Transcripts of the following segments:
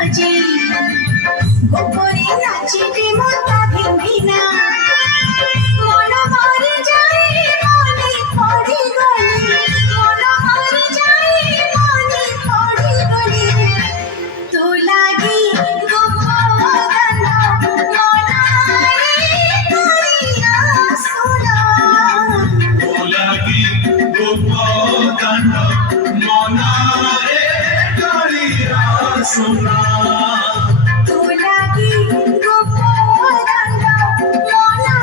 বাজে গোপরে নাচিবে মোটা ভেঙ্গিনা মন মরে যায় মনে পড়ে গলে মন মরে যায় মনে পড়ে গলে তো লাগি গোপন মনারে করিয়া সোনা তো লাগি গোপন মনারে করিয়া সোনা তো লাগি গোপন মনা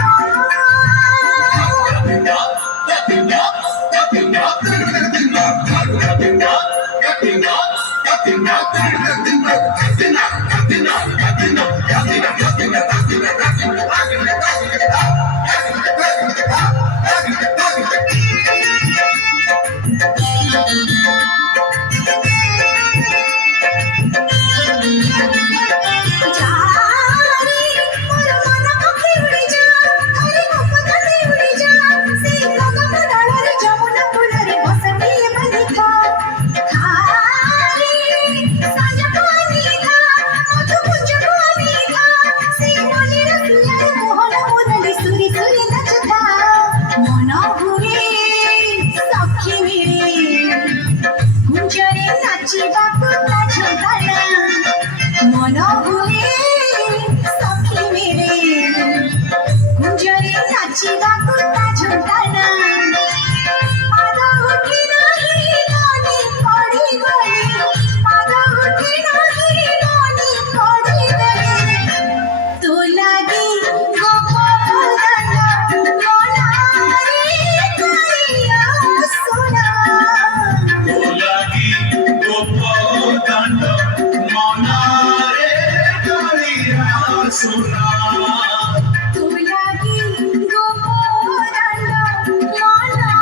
যারে মোর মন পাখি উড়ি যা আরে গোপনে উড়ি যা সেই কদম ডাଳରେ যমুনা কূଳରେ বসতি বালিকা খারে সাজ পানি ধা মধু কুঞ্জ পানি ধা সেই মনের ফুলের মোহন মুরলি সুরি সুরি নাচতা মন ঘুরে সখী মেরে গুঞ্জরে নাচিବାକୁ ତା ଝଙ୍କାଣା মন ঘুরে সখী মেরে গুঞ্জরে নাচিବାକୁ ତା ঝঙ্কাଣା পাদ উঠি নাহি মনে পড়ি গলে পাদ উঠি নাহি মনে পড়ি গলে তো লাগি গোপন মনারে করিয়া সোনা তো লাগি গোপন মনারে করিয়া সোনা তো লাগি গোপন মনা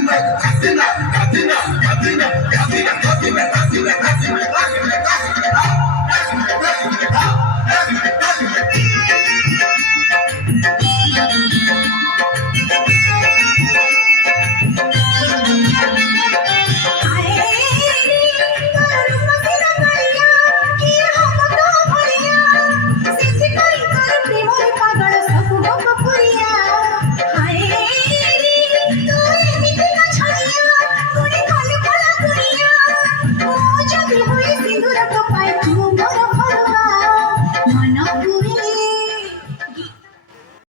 Nothing